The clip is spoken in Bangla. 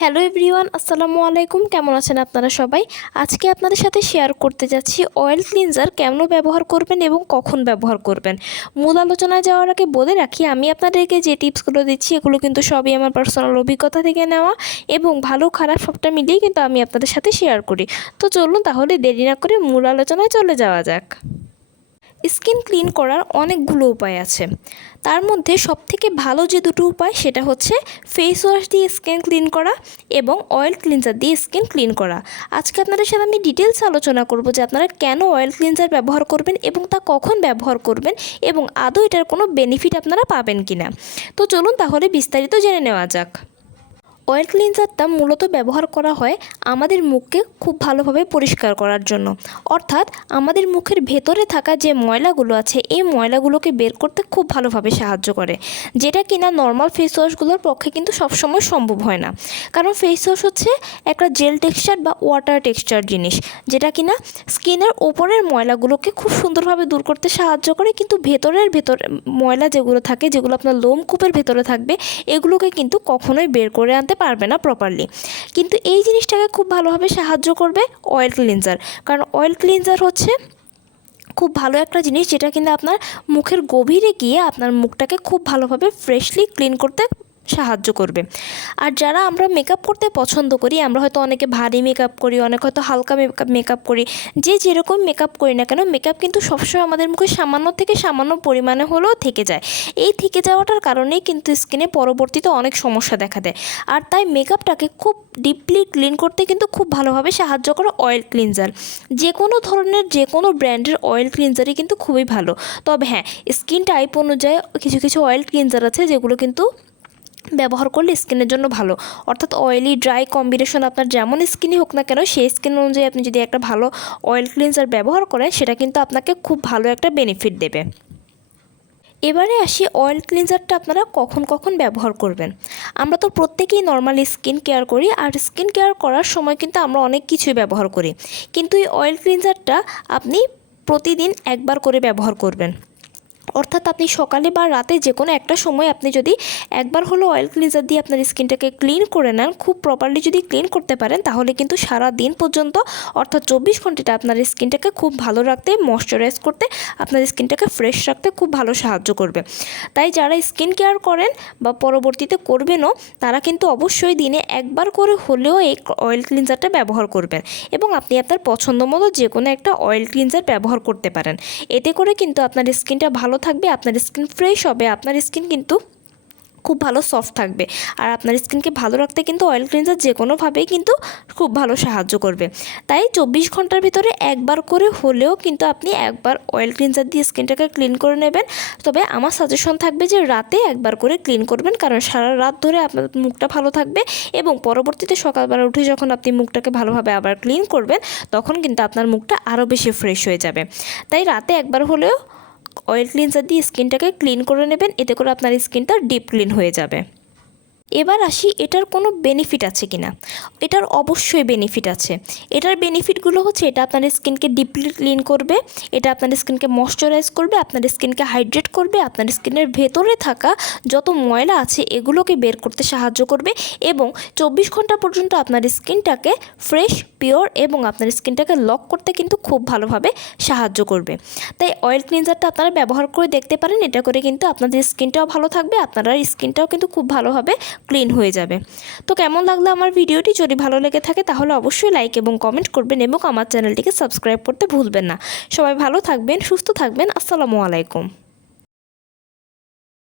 হ্যালো এভরিওয়ান, আসসালামু আলাইকুম। কেমন আছেন আপনারা সবাই? আজকে আপনাদের সাথে শেয়ার করতে যাচ্ছি অয়েল ক্লিনজার কেমন ব্যবহার করবেন এবং কখন ব্যবহার করবেন। মূল আলোচনায় যাওয়ার আগে বলে রাখি, আমি আপনাদেরকে যে টিপসগুলো দিচ্ছি এগুলো কিন্তু সবই আমার পার্সোনাল অভিজ্ঞতা থেকে নেওয়া এবং ভালো খারাপ সবটা মিলিয়েই কিন্তু আমি আপনাদের সাথে শেয়ার করি। তো চলুন তাহলে দেরি না করে মূল আলোচনায় চলে যাওয়া যাক। স্কিন ক্লিন করার অনেকগুলো উপায় আছে। তার মধ্যে সবথেকে ভালো যে দুটো উপায় সেটা হচ্ছে ফেস ওয়াশ দিয়ে স্কিন ক্লিন করা এবং অয়েল ক্লিনজার দিয়ে স্কিন ক্লিন করা। আজকে আপনাদের সাথে আমি ডিটেলস আলোচনা করব যে আপনারা কেন অয়েল ক্লিনজার ব্যবহার করবেন এবং তা কখন ব্যবহার করবেন এবং আদৌ এটার কোনো বেনিফিট আপনারা পাবেন কিনা। তো চলুন তাহলে বিস্তারিত জেনে নেওয়া যাক। অয়েল ক্লিনজারটা মূলত ব্যবহার করা হয় আমাদের মুখকে খুব ভালোভাবে পরিষ্কার করার জন্য, অর্থাৎ আমাদের মুখের ভেতরে থাকা যে ময়লাগুলো আছে এই ময়লাগুলোকে বের করতে খুব ভালোভাবে সাহায্য করে, যেটা কিনা নর্মাল ফেস ওয়াশগুলোর পক্ষে কিন্তু সবসময় সম্ভব হয় না। কারণ ফেস ওয়াশ হচ্ছে একটা জেল টেক্সচার বা ওয়াটার টেক্সচার জিনিস, যেটা কিনা স্কিনের ওপরের ময়লাগুলোকে খুব সুন্দরভাবে দূর করতে সাহায্য করে, কিন্তু ভেতরে ময়লা যেগুলো থাকে, যেগুলো আপনার লোমকূপের ভেতরে থাকবে, এগুলোকে কিন্তু কখনোই বের করে আনতে পারবে না প্রপারলি। কিন্তু এই জিনিসটাকে খুব ভালোভাবে সাহায্য করবে অয়েল ক্লিনজার, কারণ অয়েল ক্লিনজার হচ্ছে খুব ভালো একটা জিনিস, যেটা কিন্তু আপনার মুখের গভীরে গিয়ে আপনার মুখটাকে খুব ভালোভাবে ফ্রেশলি ক্লিন করতে সাহায্য করবে। আর যারা আমরা মেকআপ করতে পছন্দ করি, আমরা হয়তো অনেকে ভারী মেকআপ করি, অনেকে হয়তো হালকা মেকআপ করি, যে যেরকম মেকআপ করি না কেন, মেকআপ কিন্তু সবসময় আমাদের মুখে সামান্য থেকে সামান্য পরিমাণে হলেও থেকে যায়। এই থেকে যাওয়াটার কারণেই কিন্তু স্কিনে পরবর্তীতে অনেক সমস্যা দেখা দেয়। আর তাই মেকআপটাকে খুব ডিপলি ক্লিন করতে কিন্তু খুব ভালোভাবে সাহায্য করে অয়েল ক্লিনজার। যে কোনো ধরনের যে কোনো ব্র্যান্ডের অয়েল ক্লিনজারই কিন্তু খুবই ভালো। তবে হ্যাঁ, স্কিন টাইপ অনুযায়ী কিছু কিছু অয়েল ক্লিনজার আছে যেগুলো কিন্তু ব্যবহার করলে স্কিনের জন্য ভালো, অর্থাৎ অয়েলি ড্রাই কম্বিনেশন আপনার যেমন স্কিনই হোক না কেন, সেই স্কিন অনুযায়ী আপনি যদি একটা ভালো অয়েল ক্লিনজার ব্যবহার করেন, সেটা কিন্তু আপনাকে খুব ভালো একটা বেনিফিট দেবে। এবারে আসি অয়েল ক্লিনজারটা আপনারা কখন কখন ব্যবহার করবেন। আমরা তো প্রত্যেকেই নর্মালি স্কিন কেয়ার করি, আর স্কিন কেয়ার করার সময় কিন্তু আমরা অনেক কিছুই ব্যবহার করি, কিন্তু এই অয়েল ক্লিনজারটা আপনি প্রতিদিন একবার করে ব্যবহার করবেন। অর্থাৎ আপনি সকালে বা রাতে যে কোনো একটা সময় আপনি যদি একবার হলো অয়েল ক্লিনজার দিয়ে আপনার স্কিনটাকে ক্লিন করে নেন, খুব প্রপারলি যদি ক্লিন করতে পারেন, তাহলে কিন্তু সারা দিন পর্যন্ত অর্থাৎ 24 ঘন্টাটা আপনার স্কিনটাকে খুব ভালো রাখতে, ময়শ্চারাইজ করতে, আপনার স্কিনটাকে ফ্রেশ রাখতে খুব ভালো সাহায্য করবে। তাই যারা স্কিন কেয়ার করেন বা পরবর্তীতে করবেনও, তারা কিন্তু অবশ্যই দিনে একবার করে হলেও এই অয়েল ক্লিনজারটা ব্যবহার করবেন এবং আপনি আপনার পছন্দ মতো যে কোনো একটা অয়েল ক্লিনজার ব্যবহার করতে পারেন। এতে করে কিন্তু আপনার স্কিনটা ভালো থাকবে, আপনার স্কিন ফ্রেশ হবে, আপনার স্কিন কিন্তু খুব ভালো সফট থাকবে। আর আপনার স্কিনকে ভালো রাখতে কিন্তু অয়েল ক্লিনজার যে কোনোভাবেই কিন্তু খুব ভালো সাহায্য করবে। তাই 24 ঘন্টার ভিতরে একবার করে হলেও কিন্তু আপনি একবার অয়েল ক্লিনজার দিয়ে স্কিনটাকে ক্লিন করে নেবেন। তবে আমার সাজেশন থাকবে যে রাতে একবার করে ক্লিন করবেন, কারণ সারা রাত ধরে আপনার মুখটা ভালো থাকবে এবং পরবর্তীতে সকালবেলা উঠে যখন আপনি মুখটাকে ভালোভাবে আবার ক্লিন করবেন, তখন কিন্তু আপনার মুখটা আরও বেশি ফ্রেশ হয়ে যাবে। তাই রাতে একবার হলেও অয়েল ক্লিনজার দিয়ে স্কিনটাকে ক্লিন করে নেবেন, এতে করে আপনার স্কিনটা ডিপ ক্লিন হয়ে যাবে। এবার আসি এটার কোনো বেনিফিট আছে কি না। এটার অবশ্যই বেনিফিট আছে। এটার বেনিফিটগুলো হচ্ছে, এটা আপনার স্কিনকে ডিপলি ক্লিন করবে, এটা আপনার স্কিনকে ময়শ্চারাইজ করবে, আপনার স্কিনকে হাইড্রেট করবে, আপনার স্কিনের ভেতরে থাকা যত ময়লা আছে এগুলোকে বের করতে সাহায্য করবে এবং 24 ঘন্টা পর্যন্ত আপনার স্কিনটাকে ফ্রেশ, পিওর এবং আপনার স্কিনটাকে লক করতে কিন্তু খুব ভালোভাবে সাহায্য করবে। তাই অয়েল ক্লিনজারটা আপনারা ব্যবহার করে দেখতে পারেন। এটা করে কিন্তু আপনাদের স্কিনটাও ভালো থাকবে, আপনারা স্কিনটাও কিন্তু খুব ভালোভাবে ক্লিন হয়ে যাবে। তো কেমন লাগলো আমার ভিডিওটি? যদি ভালো লেগে থাকে তাহলে অবশ্যই লাইক এবং কমেন্ট করবেন এবং আমার চ্যানেলটিকে সাবস্ক্রাইব করতে ভুলবেন না। সবাই ভালো থাকবেন, সুস্থ থাকবেন। আসসালামু আলাইকুম।